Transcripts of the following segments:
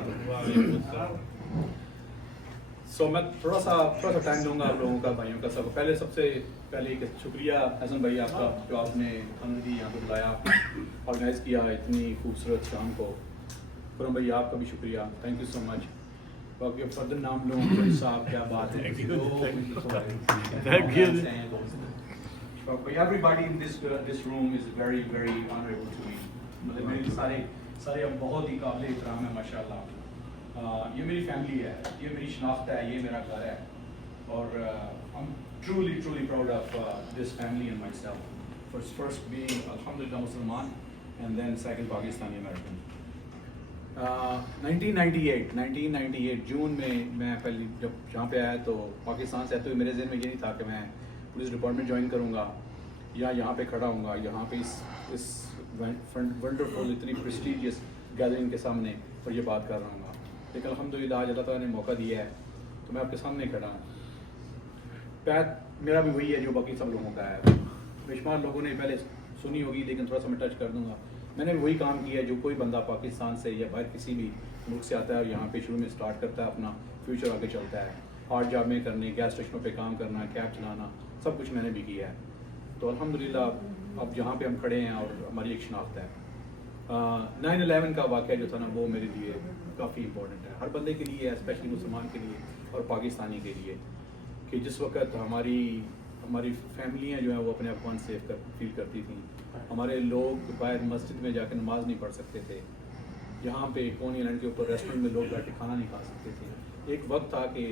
वबरकातुहू। सो मैं थोड़ा सा टाइम दूंगा आप लोगों का, भाइयों का। सबसे पहले एक शुक्रिया हसन भाई आपका, जो आपने हमें यहाँ पर बुलाया, ऑर्गेनाइज़ किया इतनी खूबसूरत शाम को। खुर्रम भाई आपका भी शुक्रिया, थैंक यू सो मच। बाकी फर्दर नाम लूँ भाई साहब, क्या बात है। Thank you. Everybody in this room is very honorable to me. मतलब मेरे सारे अब बहुत ही काबिल इकराम है माशाल्लाह। ये मेरी फैमिली है, ये मेरी शनाख्त है, ये मेरा घर है, और I'm truly proud of this family and myself. First being alhamdulillah Musliman, and then second Pakistani-American. 1998 जून में मैं पहले जब यहाँ पे आया तो पाकिस्तान से आते हुए मेरे ज़हन में ये नहीं था कि मैं पुलिस डिपार्टमेंट ज्वाइन करूँगा या यहाँ पे खड़ा हूँगा, यहाँ पे इस वंडरफुल इतनी प्रेस्टीजियस गैदरिंग के सामने और ये बात कर रहा हूँ। लेकिन अल्हम्दुलिल्लाह आज अल्लाह ताला ने मौका दिया है तो मैं आपके सामने खड़ा हूँ। पैर मेरा भी वही है जो बाकी सब लोगों का है। बेशुमार लोगों ने पहले सुनी होगी, लेकिन थोड़ा सा मैं टच कर दूँगा। मैंने भी वही काम किया है जो कोई बंदा पाकिस्तान से या बाहर किसी भी मुल्क से आता है और यहाँ पे शुरू में स्टार्ट करता है, अपना फ्यूचर आगे चलता है। हार्ड जॉब में करने, गैस स्टेशनों पे काम करना, कैब चलाना, सब कुछ मैंने भी किया है। तो अल्हम्दुलिल्लाह अब जहाँ पे हम खड़े हैं और हमारी एक शनाख्त है। 9/11 का वाक़या जो था ना, वो मेरे लिए काफ़ी इंपॉर्टेंट है, हर बंदे के लिए, स्पेशली मुसलमान के लिए और पाकिस्तानी के लिए, कि जिस वक्त हमारी फैमिलियाँ जो हैं वो अपने आप को अनसेफ फील करती थी। हमारे लोग बाहर मस्जिद में जाकर नमाज नहीं पढ़ सकते थे, यहाँ पे कोनी लैंड के ऊपर रेस्टोरेंट में लोग बैठे खाना नहीं खा सकते थे। एक वक्त था कि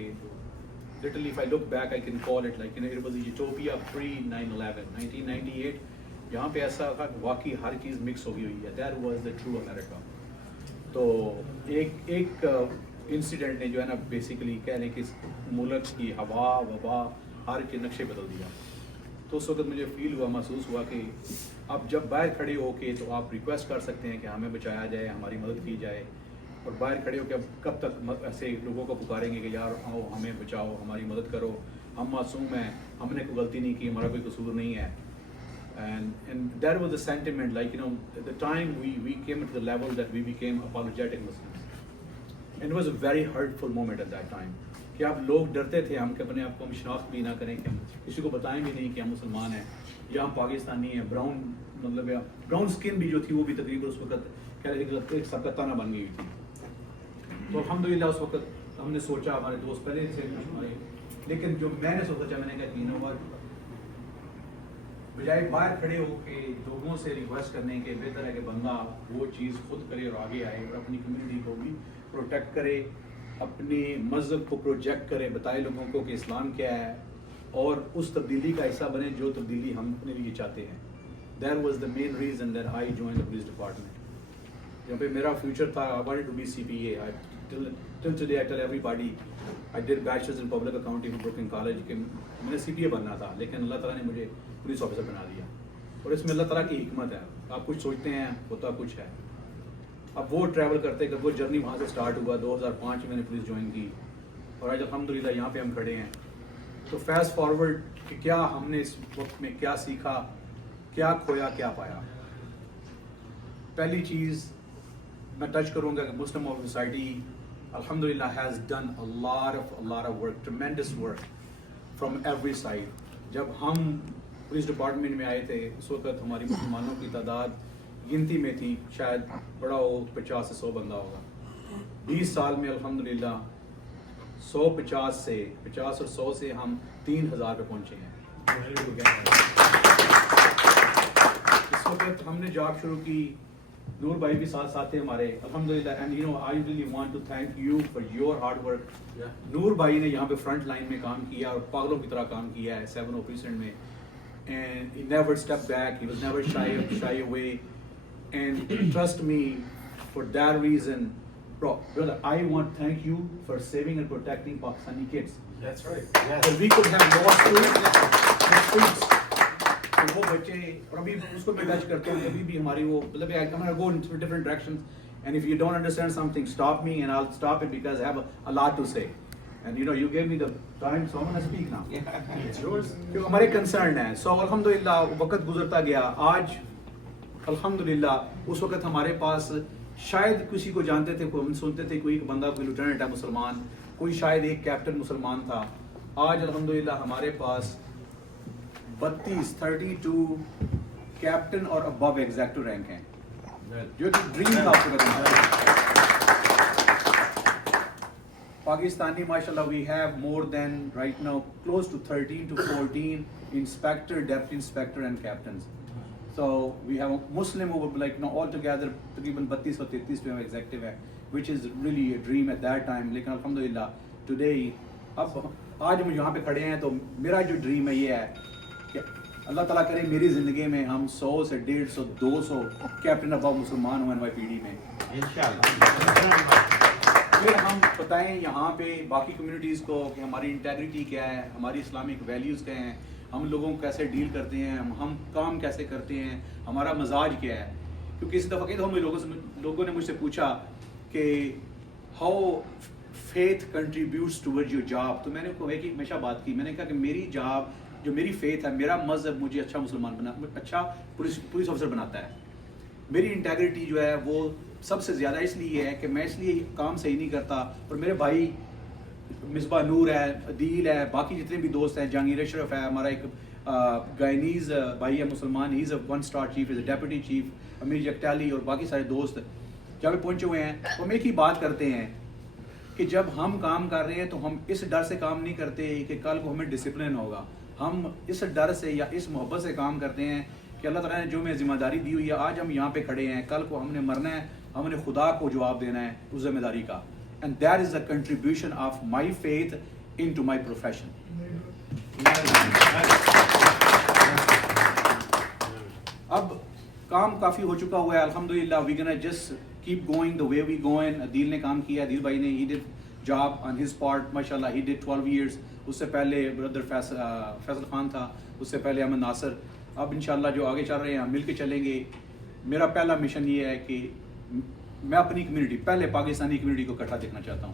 literally if I look back I can call it like it was utopia pre 9/11 1998। यहाँ पे ऐसा था कि वाकई हर चीज़ मिक्स हो गई हुई है। That was the true America. तो एक इंसिडेंट ने जो है ना बेसिकली कह लें कि इस मुल्क की हवा वबा हर के नक्शे बदल दिया। तो उस वक्त मुझे फील हुआ, महसूस हुआ कि अब जब बाहर खड़े होके तो आप रिक्वेस्ट कर सकते हैं कि हमें बचाया जाए, हमारी मदद की जाए, और बाहर खड़े होकर अब कब तक ऐसे लोगों को पुकारेंगे कि यार आओ हमें बचाओ, हमारी मदद करो, हम मासूम हैं, हमने कोई गलती नहीं की, हमारा कोई कसूर नहीं है। And that was the sentiment, like at the time we came to the level that we became apologetic Muslims, and it was a very hurtful moment at that time कि आप लोग डरते थे हम कि अपने आप को हम शनाख्त भी ना करें, कि हम किसी को बताएं भी नहीं कि हम मुसलमान हैं या हम पाकिस्तानी हैं। ब्राउन स्किन भी जो थी वो भी तकरीबन उस वक्त कह रहे थे एक सबकताना बन गई थी। तो अल्हम्दुलिल्लाह उस वक्त हमने सोचा, हमारे दोस्त पहले से हमारे, लेकिन जो मैंने सोचा, मैंने कहा तीनों बार बजाय बाहर खड़े होके लोगों से रिक्वेस्ट करने के, बेहतर है कि बंदा वो चीज़ खुद करे और आगे आए और अपनी कम्युनिटी को भी प्रोटेक्ट करे, अपने मज़हब को प्रोजेक्ट करे, बताए लोगों को कि इस्लाम क्या है और उस तब्दीली का हिस्सा बने जो तब्दीली हम अपने लिए चाहते हैं। That was the main reason that I joined the police department. जहाँ पे मेरा फ्यूचर था, I wanted to be CPA। Till today I tell everybody I did bachelor's in public accounting from Brooklyn College कि मैंने CPA बनना था, लेकिन अल्लाह ताला ने मुझे पुलिस ऑफिसर बना दिया। और इसमें अल्लाह ताला की हिकमत है, आप कुछ सोचते हैं होता कुछ है। अब वो ट्रैवल करते कर वो जर्नी वहाँ से स्टार्ट हुआ। 2005 में मैंने पुलिस ज्वाइन की और आज अल्हम्दुलिल्लाह यहाँ पे हम खड़े हैं। तो फास्ट फॉरवर्ड कि क्या हमने इस वक्त में क्या सीखा, क्या खोया, क्या पाया। पहली चीज़ मैं टच करूँगा कि मुस्लिम society alhamdulillah has done a lot of work, tremendous work from every side. जब हम पुलिस डिपार्टमेंट में आए थे उस वक्त हमारी मुसलमानों की तादाद गिनती में थी, शायद बड़ा हो 50 से 100 बंदा होगा। 20 साल में अल्हम्दुलिल्लाह 50 और 100 से हम 3000 पे पहुँचे हैं। इस वक्त हमने जॉब शुरू की, नूर भाई भी साथ थे हमारे अल्हम्दुलिल्लाह। And I really want to thank you for your hard work. Noor भाई ने यहाँ पे फ्रंट लाइन में काम किया और पागलों की तरह काम किया है 7 ऑपरेशन में। And he never step back, he was never shy away, and trust me, for that reason, brother, I want to thank you for saving and protecting Pakistani kids. That's right. Yes. We could have lost streets. वो बच्चे, और अभी उसको भी touch करते हैं, अभी भी हमारी वो मतलब I'm gonna go in different directions, and if you don't understand something, stop me and I'll stop it because I have a lot to say. And you gave me the time, so I'm gonna speak now. It's yours. क्योंकि हमारे concern है। सो अल्हम्दुलिल्लाह वक्त गुजरता गया। आज अल्हम्दुलिल्लाह उस वक्त हमारे पास شاید کسی کو جانتے تھے, ہم سنتے تھے کوئی بندہ کوئی لیفٹیننٹ ہے مسلمان, کوئی شاید ایک کیپٹن مسلمان تھا. آج الحمدللہ ہمارے پاس 32 کیپٹن اور ابو ایگزیکٹو رینک ہیں, جو کہ ڈریم تھا آپ کو بتانا. پاکستانی ماشاءاللہ we have more than right now close to 13 to 14 inspector, deputy inspector and captains. So we have a Muslim over like now all together تقریباً 32 or 33 پہ ہم ایگزیکٹو ہے, which is really a dream at that time. لیکن الحمدللہ today اب آج ہم یہاں پہ کھڑے ہیں تو میرا جو ڈریم ہے یہ ہے کہ اللہ تعالیٰ کرے میری زندگی میں ہم 100 سے 150 200 کیپٹن ابو مسلمان ہوں NYPD میں انشاءاللہ. پھر ہم بتائیں یہاں پہ باقی کمیونٹیز کو کہ ہماری انٹیگریٹی کیا ہے, ہماری اسلامک ویلیوز کیا ہیں, ہم لوگوں کو کیسے ڈیل کرتے ہیں, ہم کام کیسے کرتے ہیں, ہمارا مزاج کیا ہے. کیونکہ اس دفعہ ہم لوگوں نے مجھ سے پوچھا کہ how faith contributes toward your job. تو میں نے ہمیشہ بات کی, میں نے کہا کہ میری جاب جو میری فیتھ ہے, میرا مذہب مجھے اچھا مسلمان اچھا پولیس آفیسر بناتا ہے. میری انٹیگریٹی جو ہے وہ سب سے زیادہ اس لیے ہے کہ میں اس لیے کام صحیح نہیں کرتا, اور میرے بھائی مصباح نور ہے, عدیل ہے, باقی جتنے بھی دوست ہیں, جہانگیر اشرف ہے, ہمارا ایک گائنیز بھائی ہے مسلمان, ہی از اے 1 star چیف, از اے ڈیپٹی چیف, امیر جگتالی اور باقی سارے دوست جہاں پہ پہنچے ہوئے ہیں. ہم ایک ہی بات کرتے ہیں کہ جب ہم کام کر رہے ہیں تو ہم اس ڈر سے کام نہیں کرتے کہ کل کو ہمیں ڈسپلن ہوگا. ہم اس ڈر سے یا اس محبت سے کام کرتے ہیں کہ اللہ تعالیٰ نے جو ہمیں ذمہ داری دی ہوئی ہے, آج ہم یہاں پہ کھڑے ہیں, کل کو ہم نے مرنا ہے, ہم نے خدا کو جواب دینا ہے اس ذمہ داری کا. And that is the contribution of my faith into my profession. اب کام کافی ہو چکا ہوا ہے الحمدللہ. we're gonna just keep going the way we going. عدیل نے کام کیا, عدیل بھائی نے he did job on his part ماشاءاللہ, he did 12 years. اس سے پہلے بردر فیصل خان تھا, اس سے پہلے احمد ناصر. اب انشاءاللہ جو آگے چل رہے ہیں ہم مل کے چلیں گے. میرا پہلا مشن یہ ہے کہ میں اپنی کمیونٹی, پہلے پاکستانی کمیونٹی کو اکٹھا دیکھنا چاہتا ہوں.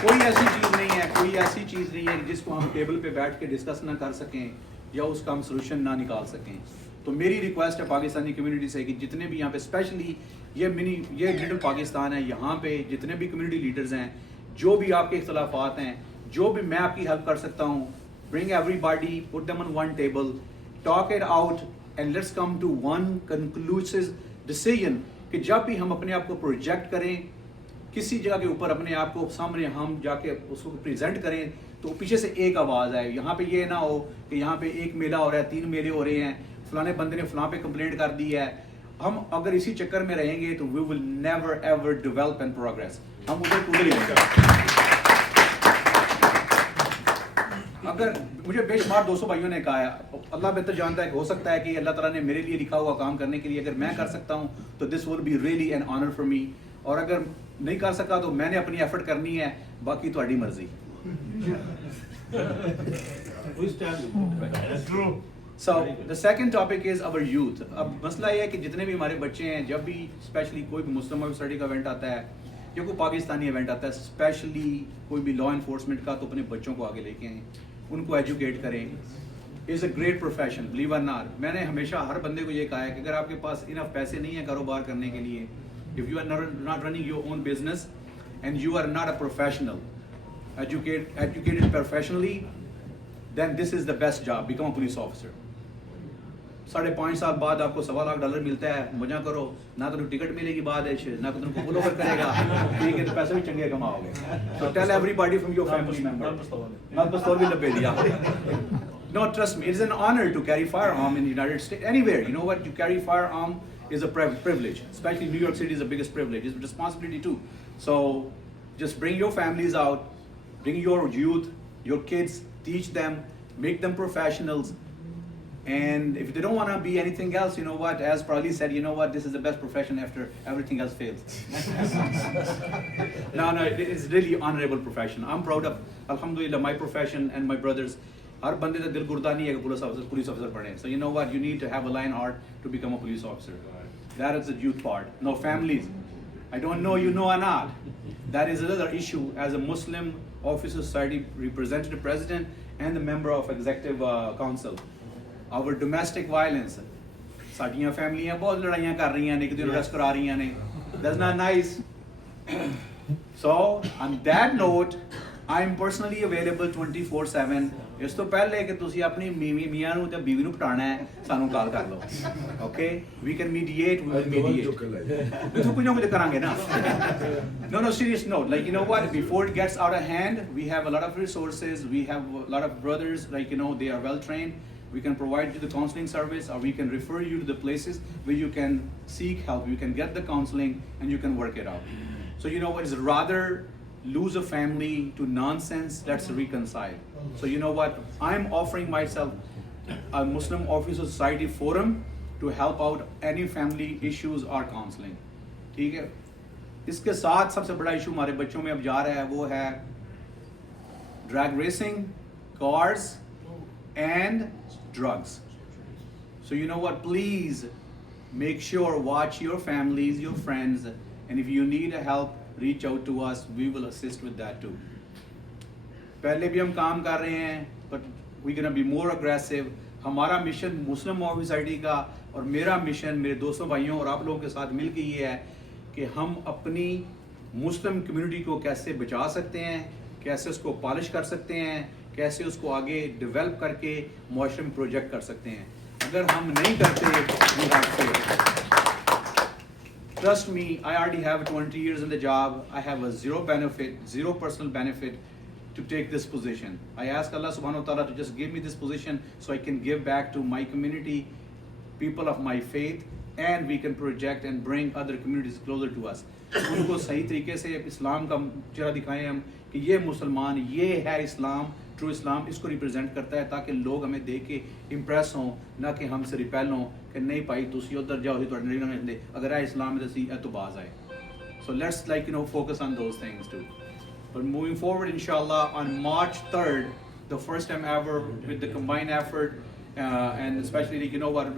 کوئی ایسی چیز نہیں ہے جس کو ہم ٹیبل پہ بیٹھ کے ڈسکس نہ کر سکیں یا اس کا ہم سولوشن نہ نکال سکیں. تو میری ریکویسٹ ہے پاکستانی کمیونٹی سے کہ جتنے بھی یہاں پہ اسپیشلی یہ لٹل پاکستان ہے, یہاں پہ جتنے بھی کمیونٹی لیڈرز ہیں, جو بھی آپ کے اختلافات ہیں, جو بھی میں آپ کی ہیلپ کر سکتا ہوں, bring everybody, put them on one table, talk it out and let's come to one conclusive decision کہ جب بھی ہم اپنے آپ کو پروجیکٹ کریں کسی جگہ کے اوپر, اپنے آپ کو سامنے ہم جا کے اس کو پریزنٹ کریں تو پیچھے سے ایک آواز آئے. یہاں پہ یہ نہ ہو کہ یہاں پہ ایک میلہ ہو رہا ہے, 3 میلے ہو رہے ہیں, فلانے بندے نے فلاں پہ کمپلینٹ کر دی ہے. ہم اگر اسی چکر میں رہیں گے تو we will never ever develop and progress. ہم ادھر کودے ہی رہیں گے. اگر مجھے بے شمار 200 بھائیوں نے کہا ہے, اللہ بہتر جانتا ہے کہ ہو سکتا ہے کہ اللہ تعالیٰ نے میرے لیے لکھا ہوا کام کرنے کے لیے اگر میں کر سکتا ہوں تو this will be really an honour for me, اور اگر نہیں کر سکا تو میں نے اپنی ایفرٹ کرنی ہے, باقی تہاڈی مرضی. So the second topic is our youth. اب مسئلہ یہ ہے کہ جتنے بھی ہمارے بچے ہیں, جب بھی اسپیشلی کوئی بھی مسلم اسٹڈی کا ایونٹ آتا ہے یا کوئی پاکستانی ایونٹ آتا ہے, اسپیشلی کوئی بھی لا انفورسمنٹ کا, تو اپنے بچوں کو آگے لے کے آئیں, ان کو ایجوکیٹ کریں. از اے گریٹ پروفیشن, بلیو اور ناٹ. میں نے ہمیشہ ہر بندے کو یہ کہا ہے کہ اگر آپ کے پاس انف پیسے نہیں ہیں کاروبار کرنے کے لیے, if you are not running your own business and you are not a professional, educated professionally, then this is the best job, become a police officer. 5.5 سال بعد آپ کو $1.25 ملتا ہے, مزہ کرو, نہ تو ٹکٹ ملے گی بعد, نہ تو تم کو پل اوور کرے گا, ٹھیک ہے, تو پیسے بھی چنگے کماؤ گے. So tell everybody from your family member. نال پستول بھی لبے دیا. No, trust me, it is an honor to carry firearm in the United States, anywhere. You know what, you carry firearm is a privilege, especially New York City is the biggest privilege. It's a responsibility too. So just bring your families out, bring your youth, your kids, teach them, make them professionals. And if they don't want to be anything else, you know what, as Prali said, you know what, this is the best profession after everything else fails. No, it is really honorable profession. I'm proud of, alhamdulillah, my profession and my brothers. ہر بندے کا دل گردہ نہیں ہے کہ police officer بنے. So you know what, you need to have a lion heart to become a police officer. That is the youth part. No, families, I don't know you know or not, that is another issue. As a Muslim Officer Society representative president and the member of executive council, our domestic violence, ਸਾਡੀਆਂ ਫੈਮਲੀਆਂ ਬਹੁਤ ਲੜਾਈਆਂ ਕਰ ਰਹੀਆਂ ਨੇ, ਇੱਕ ਦੂਜੇ ਨੂੰ ਅਰੈਸਟ ਕਰਾ ਰਹੀਆਂ ਨੇ. That's not nice. So on that note, I'm personally available 24/7. ਇਸ ਤੋਂ ਪਹਿਲੇ ਕਿ ਤੁਸੀਂ ਆਪਣੀ ਮੀਆਂ ਨੂੰ ਤੇ ਬੀਵੀ ਨੂੰ ਪਟਾਣਾ ਹੈ, ਸਾਨੂੰ ਕਾਲ ਕਰ ਲਓ. Okay, we can mediate, we will mediate. ਤੁਸੀਂ ਕੁਝ ਨਾ ਕੁਝ ਕਰਾਂਗੇ ਨਾ. No, serious note, like, you know what, before it gets out of hand, we have a lot of resources, we have a lot of brothers, like, you know, they are well trained. We can provide you the counseling service, or we can refer you to the places where you can seek help, you can get the counseling, and you can work it out. So you know what, is rather lose a family to nonsense, let's reconcile. So you know what, I'm offering myself a Muslim Officer Society forum to help out any family issues or counseling. ٹھیک ہے. اس کے ساتھ سب سے بڑا issue ہمارے بچوں میں اب جا رہا ہے, وہ ہے drug racing, cars and drugs. So you know what, please make sure, watch your families, your friends, and if you need help, reach out to us, we will assist with that too. پہلے بھی ہم کام کر رہے ہیں, but we're gonna be more aggressive. ہمارا mission مسلم office society کا اور میرا مشن میرے دوستوں بھائیوں اور آپ لوگوں کے ساتھ مل کے یہ ہے کہ ہم اپنی مسلم کمیونٹی کو کیسے بچا سکتے ہیں, کیسے اس کو پالش کر سکتے ہیں, کیسے اس کو آگے ڈیولپ کر کے معاشرے میں پروجیکٹ کر سکتے ہیں. اگر ہم نہیں کرتے, trust me, I already have 20 years in the job. I have a zero personal benefit to take this position. I ask Allah subhanahu wa ta'ala to just give me this position so I can give back to my community, people of my faith, and we can project and bring other communities closer to us. ان کو صحیح طریقے سے اسلام کا چہرہ دکھائیں ہم کہ یہ مسلمان, یہ ہے اسلام, ٹرو اسلام اس کو ریپرزینٹ کرتا ہے, تاکہ لوگ ہمیں دیکھ کے امپریس ہوں, نہ کہ ہم سے ریپیل ہوں کہ نہیں بھائی تسی ادھر جاؤ, اگر ہے اسلام ہے تو باز آئے. So let's, like, you know, focus on those things too. But moving forward, inshallah, on March 3rd, the first time ever with the combined effort, and especially, like, you know what,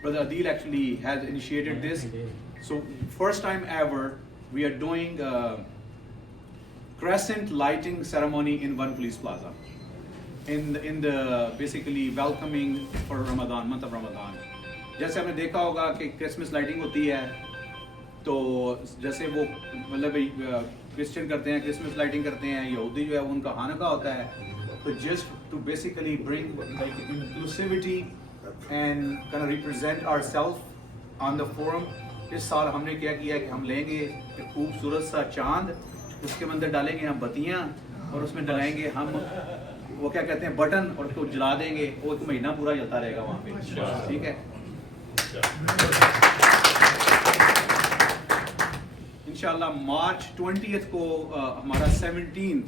Brother Adeel actually has initiated this. So first time ever, we are doing crescent lighting ceremony in one police plaza, in the basically welcoming for Ramadan, month of Ramadan. جیسے آپ نے دیکھا ہوگا کہ Christmas lighting ہوتی ہے, تو جیسے وہ مطلب کرسچن کرتے ہیں, کرسمس لائٹنگ کرتے ہیں, یہودی جو ہے ان کا ہانکا ہوتا ہے, تو just to basically bring like inclusivity and can represent our self on the forum. اس سال ہم نے کیا ہے کہ ہم لیں گے ایک خوبصورت سا چاند, اس کے اندر ڈالیں گے ہم بتیاں, اور اس میں ڈالیں گے ہم وہ کیا کہتے ہیں بٹن, اور اس کو جلا دیں گے, وہ ایک مہینہ پورا جلتا رہے گا وہاں پہ. ٹھیک ہے, انشاءاللہ مارچ 20th کو ہمارا 17th.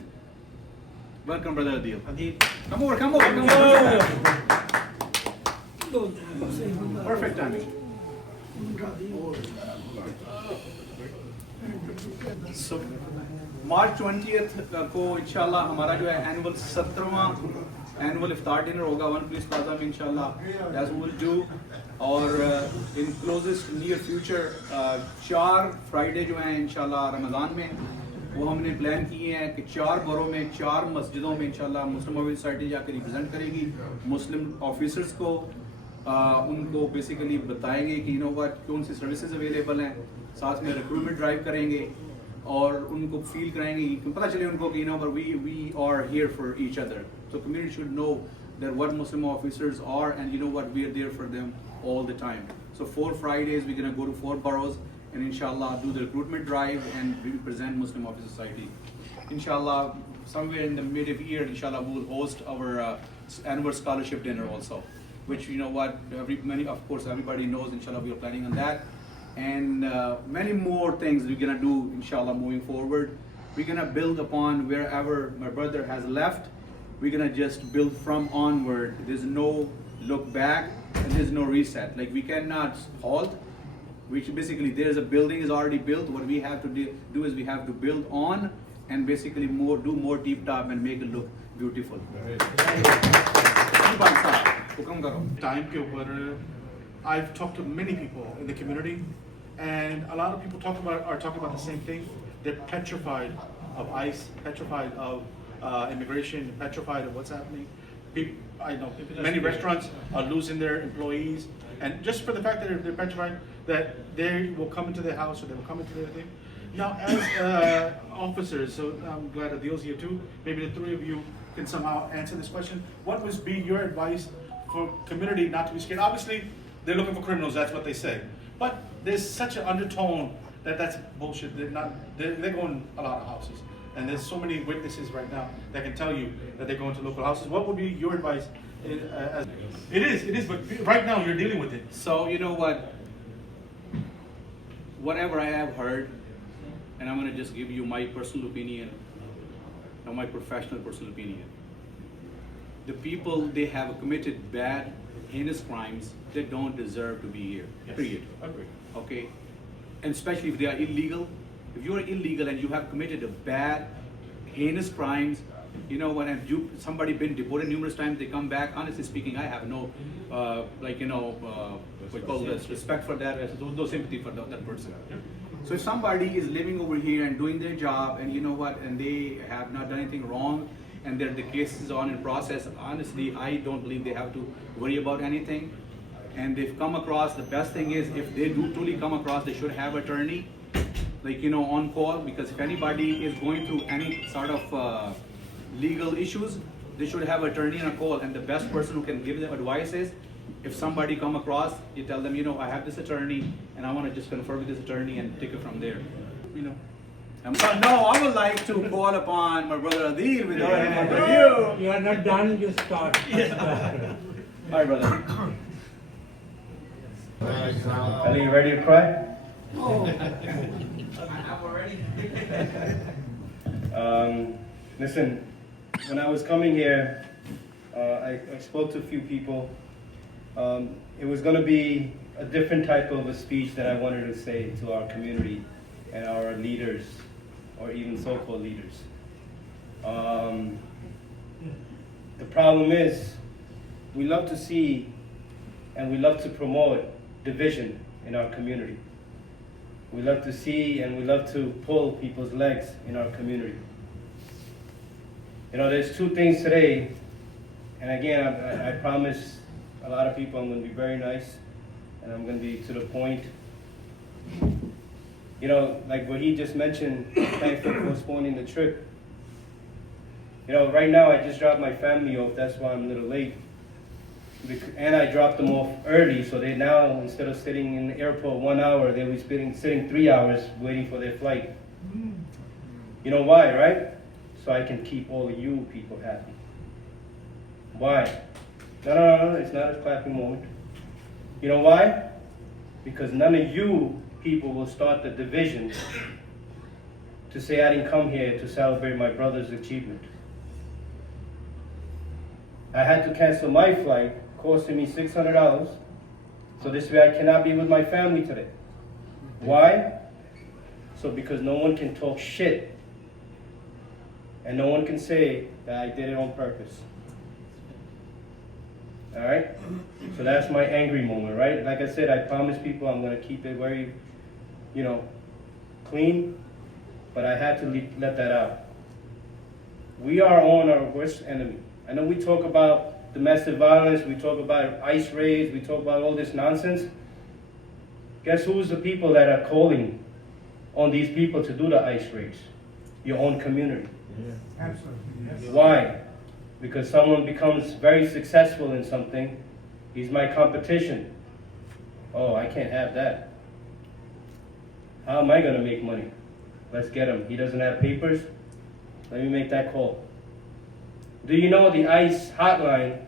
ویلکم برادر عدیل, come over. Perfect timing. So March 20th کو انشاءاللہ ہمارا جو ہے اینول 17واں اینول افطار ڈنر ہوگا ون پولیس پلازا میں انشاءاللہ, as we will do. اور ان کلوزسٹ نیئر فیوچر 4 فرائیڈے جو ہیں انشاءاللہ رمضان میں, وہ ہم نے پلان کیے ہیں کہ 4 بوروں میں 4 مسجدوں میں انشاءاللہ مسلم آفس سوسائٹی جا کے ریپرزینٹ کرے گی مسلم آفیسرز کو. ان کو بیسیکلی بتائیں گے کہ یو نو واٹ کون سی سروسز اویلیبل ہیں, ساتھ میں ریکروٹمنٹ ڈرائیو کریں گے, اور ان کو فیل کرائیں گے کہ پتہ چلے ان کو کہ you know we are here for each other. So community should know that what Muslim officers are, and you know what, we are there for them all the time. So 4 Fridays we're going to go to 4 boroughs and inshallah do the recruitment drive and represent Muslim Office Society. Inshallah somewhere in the mid of year inshallah we will host our annual scholarship dinner also, which you know what, of course everybody knows. Inshallah we are planning on that, and many more things we're going to do inshallah moving forward. We're going to build upon wherever my brother has left. We're going to just build from onward. There's no look back and there's no reset. Like we cannot halt. Which basically there's a building is already built. What we have to do is we have to build on and basically do more deep top and make it look beautiful. Time ke upar, I've talked to many people in the community, and a lot of people are talking about the same thing. They're petrified of ICE, petrified of immigration, petrified of what's happening. I know many restaurants are losing their employees. And just for the fact that they're petrified, that they will come into their house or they will come into their thing. Now, as officers, so I'm glad Adeel's here too, maybe the three of you can somehow answer this question. What would be your advice for community not to be scared? Obviously, they're looking for criminals, that's what they say. But there's such an undertone that that's bullshit. They're going a lot of houses. And there's so many witnesses right now that can tell you that they're going to local houses. What would be your advice? It is, but right now you're dealing with it. So you know what? Whatever I have heard, and I'm going to just give you my personal opinion, or my professional personal opinion. The people, they have committed bad, heinous crimes, they don't deserve to be here, Yes. period. Agree. Okay? And especially if they are illegal. If you are illegal and you have committed a bad, heinous crimes, you know what, and somebody been deported numerous times, they come back, honestly speaking, I have no, what we call this, respect for that, no sympathy for that person. So if somebody is living over here and doing their job, and you know what, and they have not done anything wrong, and the case is on in process, honestly, I don't believe they have to worry about anything. And they've come across, the best thing is, if they do truly come across, they should have attorney, like, you know, on call, because if anybody is going through any sort of legal issues, they should have attorney on a call, and the best person who can give them advice is, if somebody come across, you tell them, you know, I have this attorney, and I want to just confer with this attorney and take it from there, you know. No, I would like to call upon my brother Adeel with you. You are not done, you start. All right, brother. Are you ready to cry? Listen, when I was coming here, I spoke to a few people. It was going to be a different type of a speech that I wanted to say to our community and our leaders, or even so-called leaders. The problem is, we love to see and we love to promote division in our community. We love to see and we love to pull people's legs in our community. You know, there's two things today, and again, I promise a lot of people I'm going to be very nice and I'm going to be to the point. You know, like what he just mentioned, thanks for postponing the trip. You know, right now I just dropped my family off, that's why I'm a little late. And I dropped them off early, so they now, instead of sitting in the airport 1 hour, they'll be sitting 3 hours waiting for their flight. You know why, right? So I can keep all of you people happy. Why? No, it's not a clapping moment. You know why? Because none of you people will start the division to say I didn't come here to celebrate my brother's achievement. I had to cancel my flight, costing me $600, so this way I cannot be with my family today. Why? So because no one can talk shit, and no one can say that I did it on purpose. All right? So that's my angry moment, right? Like I said, I promise people I'm going to keep it very, you know, clean, but I had to let that out. We are on our worst enemy. I know we talk about domestic violence, we talk about ICE raids, we talk about all this nonsense. Guess who's the people that are calling on these people to do the ICE raids? Your own community. Yeah. Absolutely. Yes. Why? Because someone becomes very successful in something, he's my competition. Oh, I can't have that. How am I going to make money? Let's get him. He doesn't have papers. Let me make that call. Do you know the ICE hotline,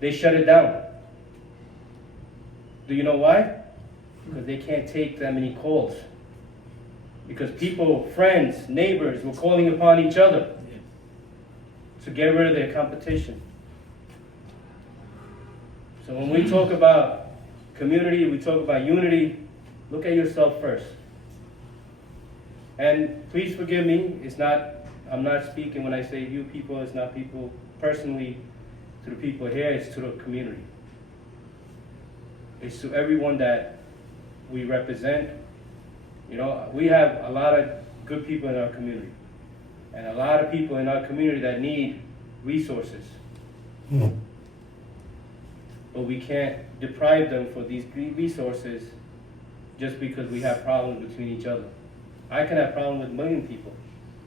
they shut it down? Do you know why? Because they can't take that many calls. Because people, friends, neighbors were calling upon each other to get rid of their competition. So when we talk about community, we talk about unity, look at yourself first. And please forgive me, I'm not speaking when I say you people, it's not people personally to the people here, it's to the community. It's to everyone that we represent. You know, we have a lot of good people in our community, and a lot of people in our community that need resources. But but we can't deprive them for these resources just because we have problems between each other. I can have problems with a million people,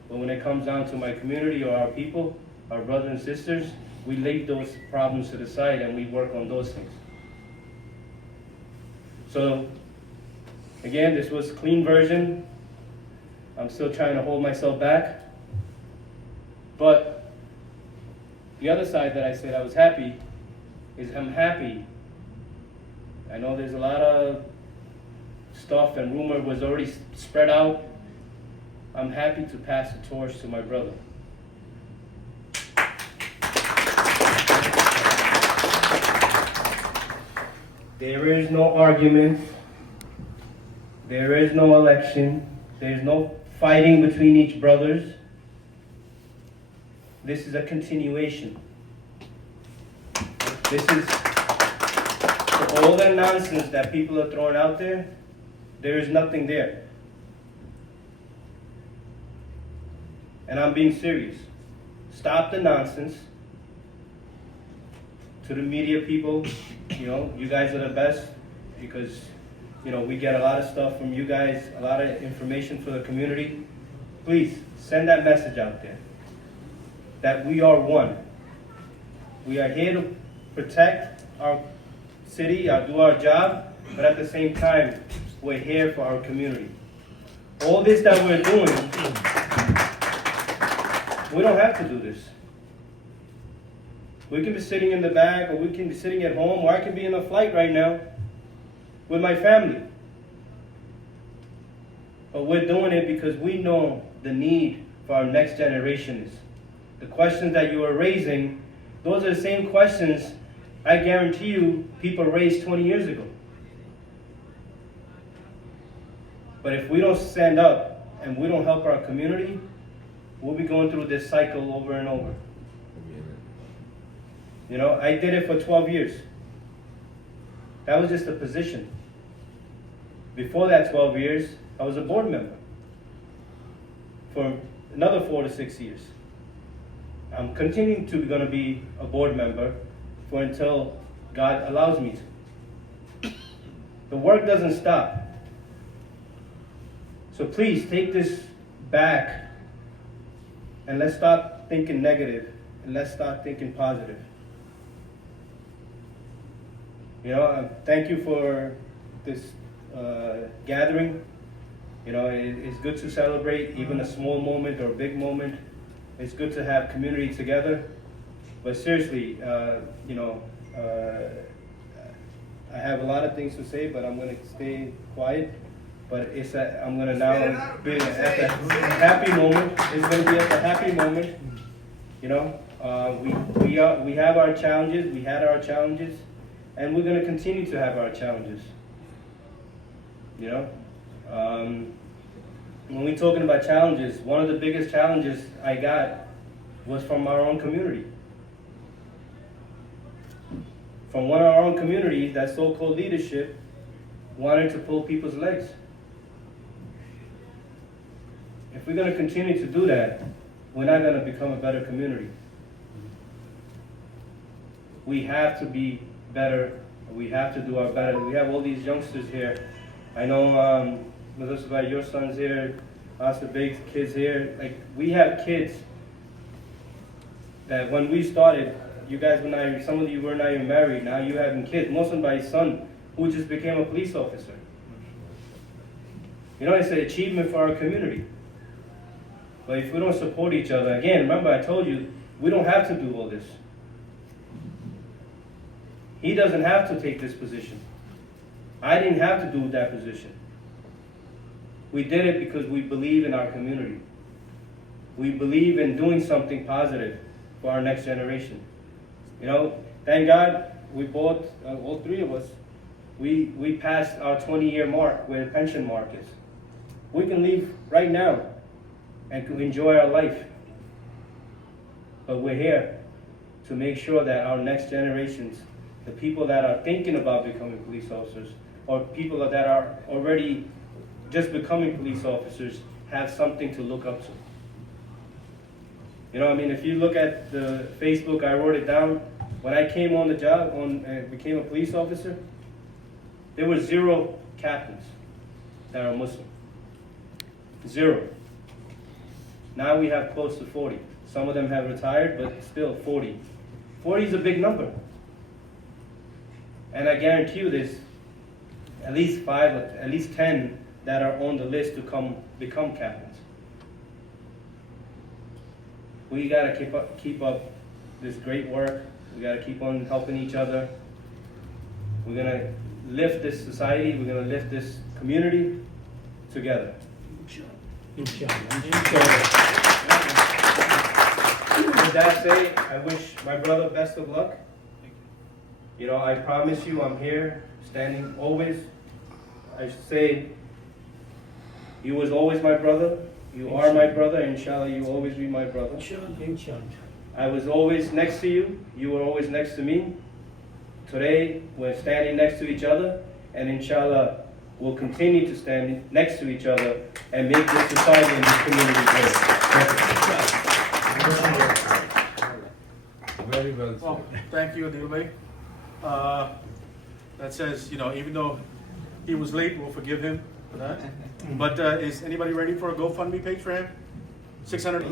but when it comes down to my community or our people, our brothers and sisters, we leave those problems to the side and we work on those things. So, again, this was a clean version. I'm still trying to hold myself back. But the other side that I said I was happy is I'm happy. I know there's a lot of stuff and rumor was already spread out. I'm happy to pass the torch to my brother. There is no argument. There is no election. There's no fighting between each brothers. This is a continuation. This is for all that nonsense that people are throwing out there. There is nothing there. And I'm being serious. Stop the nonsense. To the media people, you guys are the best because, we get a lot of stuff from you guys, a lot of information for the community. Please send that message out there that we are one. We are here to protect our city, do our job, but at the same time, we're here for our community. All this that we're doing, we don't have to do this. We can be sitting in the back, or we can be sitting at home, or I can be in a flight right now with my family. But we're doing it because we know the need for our next generation is. The questions that you are raising, those are the same questions I guarantee you people raised 20 years ago. But if we don't stand up and we don't help our community, we'll be going through this cycle over and over. I did it for 12 years. That was just a position. Before that 12 years, I was a board member for another 4 to 6 years. I'm continuing to going to be a board member for until God allows me to. The work doesn't stop. So please take this back and let's stop thinking negative and let's start thinking positive. Thank you for this gathering. It's good to celebrate even a small moment or a big moment. It's good to have community together. But seriously, I have a lot of things to say, but I'm going to stay quiet. But I'm going to now be at the happy moment. It's going to be at the happy moment. We have our challenges. We had our challenges. And we're going to continue to have our challenges. When we're talking about challenges, one of the biggest challenges I got was from our own community. From one of our own communities, that so-called leadership wanted to pull people's legs. If we're going to continue to do that, we're not going to become a better community. We have to be better. We have to do our better. We have all these youngsters here. I know, Melissa, your son's here, lots of big kids here. We have kids that when we started, you guys were not, some of you were not even married. Now you having kids. Most of my son, who just became a police officer. It's an achievement for our community. But if we don't support each other, again, remember I told you, we don't have to do all this. He doesn't have to take this position. I didn't have to do that position. We did it because we believe in our community. We believe in doing something positive for our next generation. Thank God we both, all three of us, we passed our 20-year mark where the pension mark is. We can leave right now and enjoy our life. But we're here to make sure that our next generations, the people that are thinking about becoming police officers, or people that are already just becoming police officers, have something to look up to. If you look at the Facebook, I wrote it down, When I came on the job, became a police officer, there were 0 captains that are Muslim. 0. Now we have close to 40. Some of them have retired, but still 40. 40 is a big number. And I guarantee you there's at least 5, at least 10 that are on the list to become captains. We gotta keep up this great work. We gotta keep on helping each other. We're gonna lift this society. We're gonna lift this community together. With that said, I wish my brother best of luck. You know, I promise you I'm here, standing always. I should say, you was always my brother. You are my brother. Inshallah, you will always be my brother. Inshallah. I was always next to you. You were always next to me. Today, we're standing next to each other. And inshallah, we'll continue to stand next to each other and make this society and this community great. Very well said. Well, thank you, Adeel Bhai. That says, you know, even though he was late, we'll forgive him for that. But is anybody ready for a GoFundMe page for him? 600.